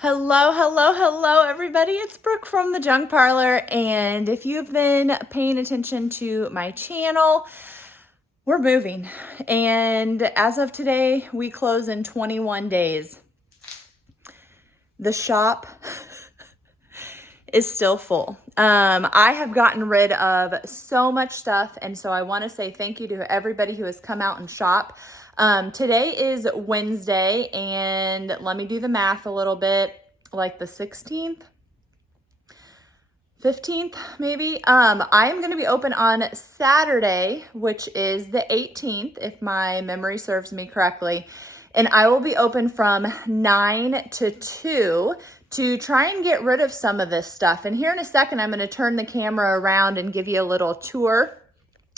Hello, hello, hello, everybody. It's Brooke from the Junk Parlor. And if you've been paying attention to my channel, we're moving. And as of today, we close in 21 days. The shop is still full. I have gotten rid of so much stuff. And so I want to say thank you to everybody who has come out and shop. Today is Wednesday, and let me do the math a little bit, like the 16th, 15th, maybe. I am going to be open on Saturday, which is the 18th, if my memory serves me correctly. And I will be open from 9 to 2 to try and get rid of some of this stuff. And here in a second, I'm going to turn the camera around and give you a little tour,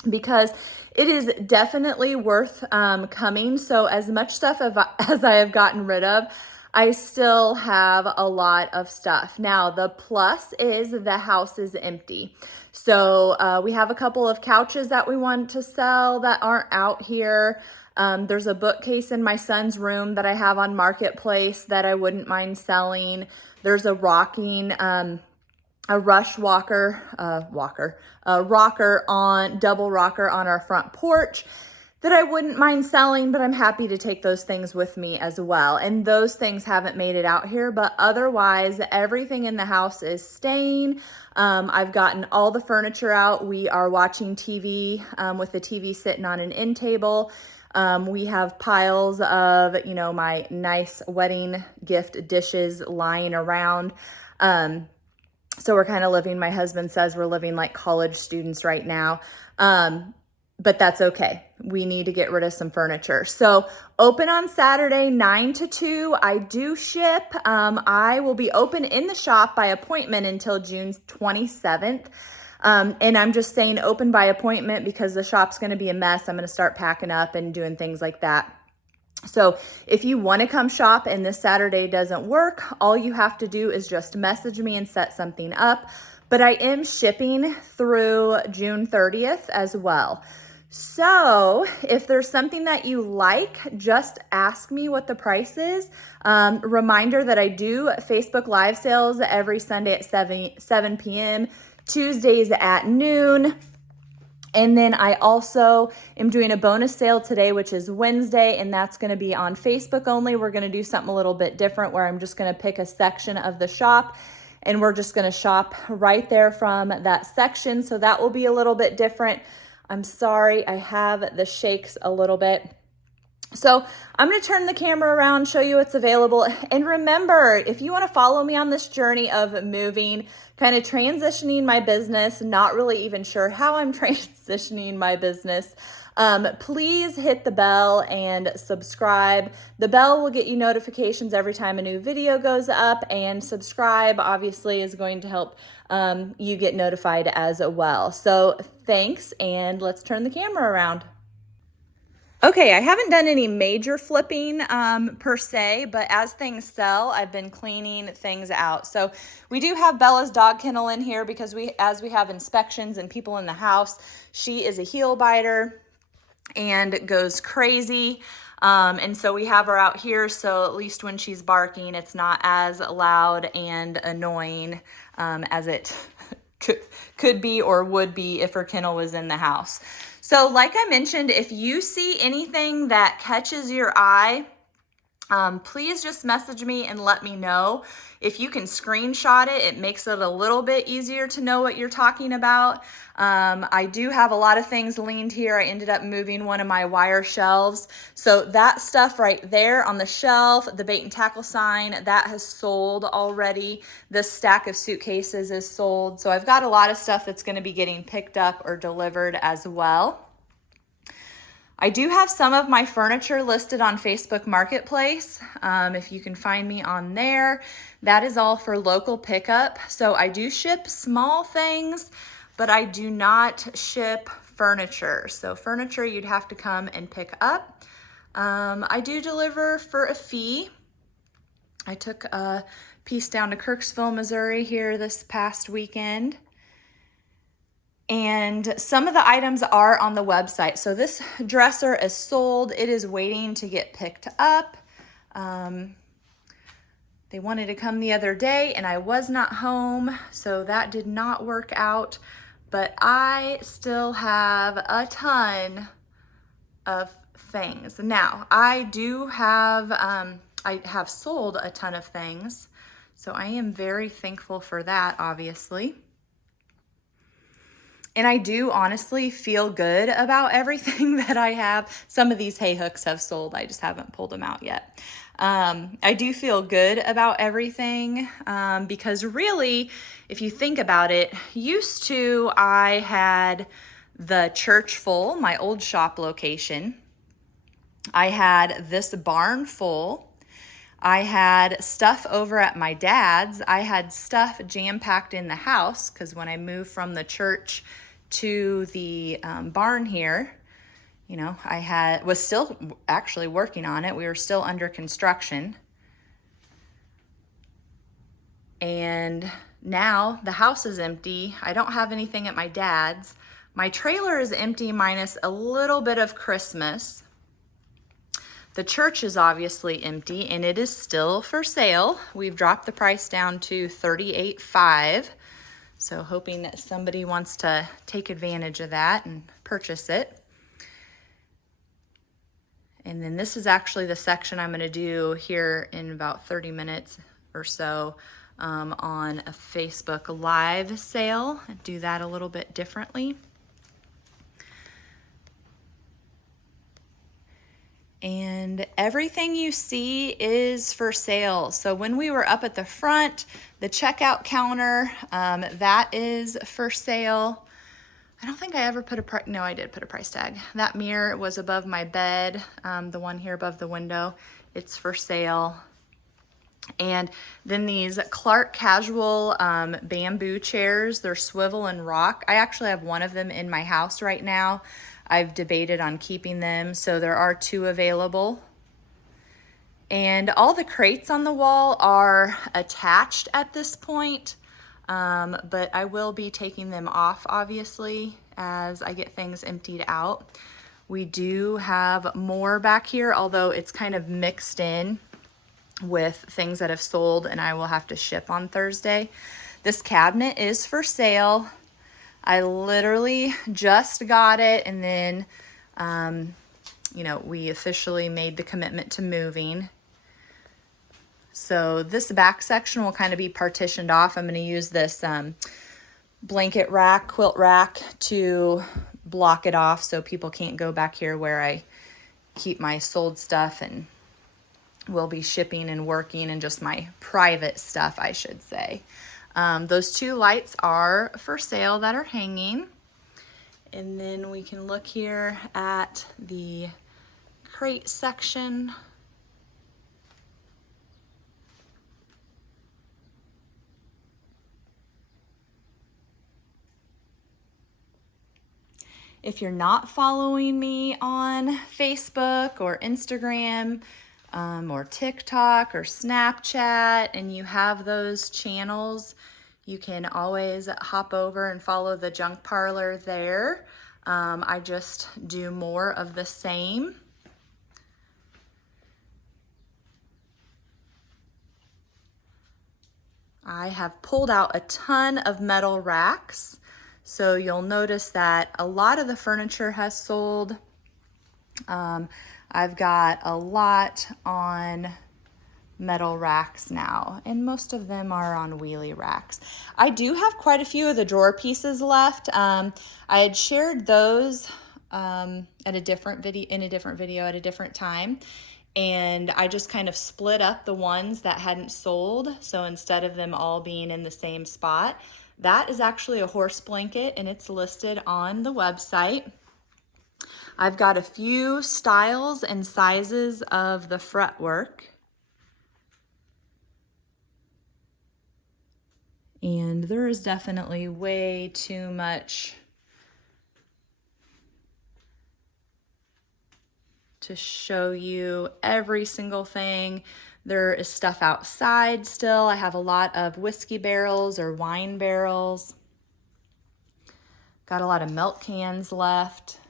because it is definitely worth coming. So as much stuff as I have gotten rid of, I still have a lot of stuff. Now, the plus is the house is empty. So we have a couple of couches that we want to sell that aren't out here. There's a bookcase in my son's room that I have on Marketplace that I wouldn't mind selling. There's a rocking, a double rocker on our front porch that I wouldn't mind selling, but I'm happy to take those things with me as well. And those things haven't made it out here, but otherwise everything in the house is staying. I've gotten all the furniture out. We are watching TV with the TV sitting on an end table. We have piles of, my nice wedding gift dishes lying around. So we're kind of living, my husband says we're living like college students right now. But that's okay. We need to get rid of some furniture. So open on Saturday, 9 to 2. I do ship. I will be open in the shop by appointment until June 27th. And I'm just saying open by appointment because the shop's going to be a mess. I'm going to start packing up and doing things like that. So if you want to come shop and this Saturday doesn't work, all you have to do is just message me and set something up. But I am shipping through June 30th as well. So if there's something that you like, just ask me what the price is. Reminder that I do Facebook Live sales every Sunday at 7 p.m., Tuesdays at noon. And then I also am doing a bonus sale today, which is Wednesday, and that's going to be on Facebook only. We're going to do something a little bit different where I'm just going to pick a section of the shop, and we're just going to shop right there from that section. So that will be a little bit different. I'm sorry, I have the shakes a little bit. So I'm going to turn the camera around, show you what's available. And remember, if you want to follow me on this journey of moving, kind of transitioning my business, not really even sure how I'm transitioning my business, please hit the bell and subscribe. The bell will get you notifications every time a new video goes up, and subscribe obviously is going to help you get notified as well. So thanks, and let's turn the camera around. Okay, I haven't done any major flipping per se, but as things sell, I've been cleaning things out. So we do have Bella's dog kennel in here because as we have inspections and people in the house, she is a heel biter and goes crazy. And so we have her out here, so at least when she's barking, it's not as loud and annoying as it could be or would be if her kennel was in the house. So like I mentioned, if you see anything that catches your eye, please just message me and let me know. If you can screenshot it, it makes it a little bit easier to know what you're talking about. I do have a lot of things leaned here. I ended up moving one of my wire shelves. So that stuff right there on the shelf, the bait and tackle sign, that has sold already. This stack of suitcases is sold. So I've got a lot of stuff that's going to be getting picked up or delivered as well. I do have some of my furniture listed on Facebook Marketplace. If you can find me on there, that is all for local pickup. So I do ship small things, but I do not ship furniture. So furniture you'd have to come and pick up. I do deliver for a fee. I took a piece down to Kirksville, Missouri here this past weekend. And some of the items are on the website. So this dresser is sold. It is waiting to get picked up. They wanted to come the other day and I was not home, so that did not work out. But I still have a ton of things. Now, I have sold a ton of things, so I am very thankful for that, obviously. And I do honestly feel good about everything that I have. Some of these hay hooks have sold. I just haven't pulled them out yet. I do feel good about everything because really, if you think about it, used to I had the church full, my old shop location. I had this barn full. I had stuff over at my dad's. I had stuff jam-packed in the house because when I moved from the church to the barn here, you know, was still actually working on it. We were still under construction. And now the house is empty. I don't have anything at my dad's. My trailer is empty minus a little bit of Christmas. The church is obviously empty and it is still for sale. We've dropped the price down to $38.5. So hoping that somebody wants to take advantage of that and purchase it. And then this is actually the section I'm going to do here in about 30 minutes or so on a Facebook Live sale. Do that a little bit differently. And everything you see is for sale. So when we were up at the front, the checkout counter, that is for sale. I don't think I ever put a price, no, I did put a price tag. That mirror was above my bed, the one here above the window, it's for sale. And then these Clark Casual bamboo chairs, they're swivel and rock. I actually have one of them in my house right now. I've debated on keeping them, so there are 2 available. And all the crates on the wall are attached at this point, but I will be taking them off, obviously, as I get things emptied out. We do have more back here, although it's kind of mixed in with things that have sold and I will have to ship on Thursday. This cabinet is for sale. I literally just got it and then, you know, we officially made the commitment to moving. So this back section will kind of be partitioned off. I'm going to use this blanket rack, quilt rack to block it off so people can't go back here where I keep my sold stuff and will be shipping and working and just my private stuff, I should say. Those 2 lights are for sale that are hanging. And then we can look here at the crate section. If you're not following me on Facebook or Instagram, or TikTok or Snapchat, and you have those channels, you can always hop over and follow the Junk Parlor there. I just do more of the same. I have pulled out a ton of metal racks, so you'll notice that a lot of the furniture has sold. I've got a lot on metal racks now, and most of them are on wheelie racks. I do have quite a few of the drawer pieces left. I had shared those at a different video at a different time, and I just kind of split up the ones that hadn't sold. So instead of them all being in the same spot, that is actually a horse blanket, and it's listed on the website. I've got a few styles and sizes of the fretwork. And there is definitely way too much to show you every single thing. There is stuff outside still. I have a lot of whiskey barrels or wine barrels. Got a lot of milk cans left.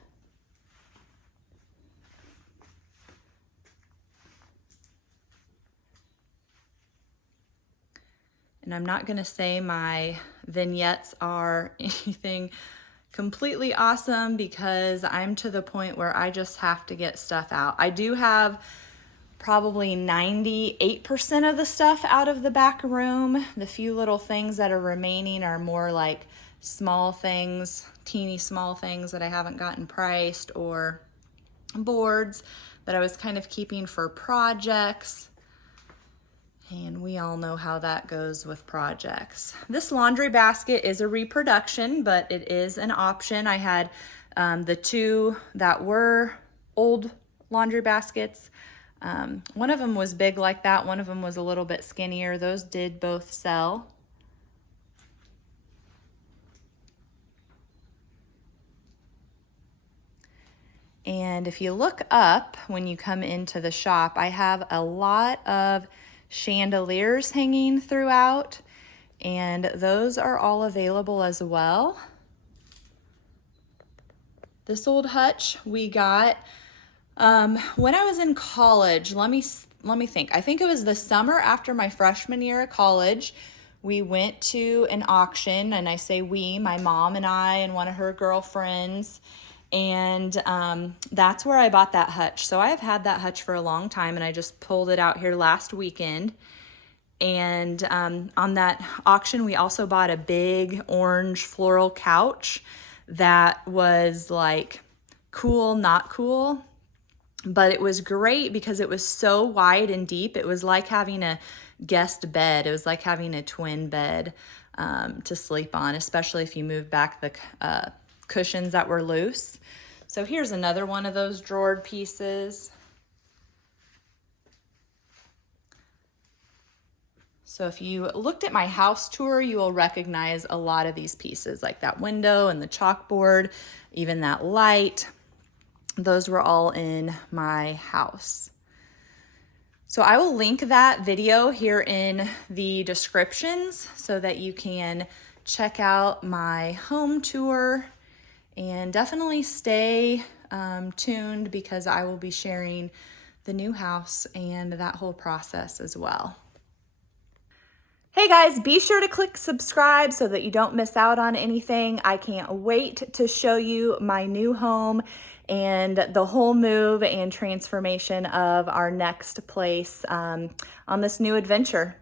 And I'm not gonna say my vignettes are anything completely awesome because I'm to the point where I just have to get stuff out. I do have probably 98% of the stuff out of the back room. The few little things that are remaining are more like small things, teeny small things that I haven't gotten priced, or boards that I was kind of keeping for projects. And we all know how that goes with projects. This laundry basket is a reproduction, but it is an option. I had the two that were old laundry baskets. One of them was big like that. One of them was a little bit skinnier. Those did both sell. And if you look up when you come into the shop, I have a lot of chandeliers hanging throughout, and those are all available as well. This old hutch we got when I was in college. Let me think. I think it was the summer after my freshman year of college. We went to an auction, and I say we, my mom and I and one of her girlfriends, and that's where I bought that hutch. So I have had that hutch for a long time, and I just pulled it out here last weekend. And on that auction, we also bought a big orange floral couch that was like cool, not cool. But it was great because it was so wide and deep. It was like having a guest bed. It was like having a twin bed to sleep on, especially if you move back the cushions that were loose. So here's another one of those drawered pieces. So if you looked at my house tour, you will recognize a lot of these pieces, like that window and the chalkboard, even that light. Those were all in my house. So I will link that video here in the descriptions so that you can check out my home tour, and definitely stay tuned because I will be sharing the new house and that whole process as well. Hey guys, be sure to click subscribe so that you don't miss out on anything. I can't wait to show you my new home and the whole move and transformation of our next place on this new adventure.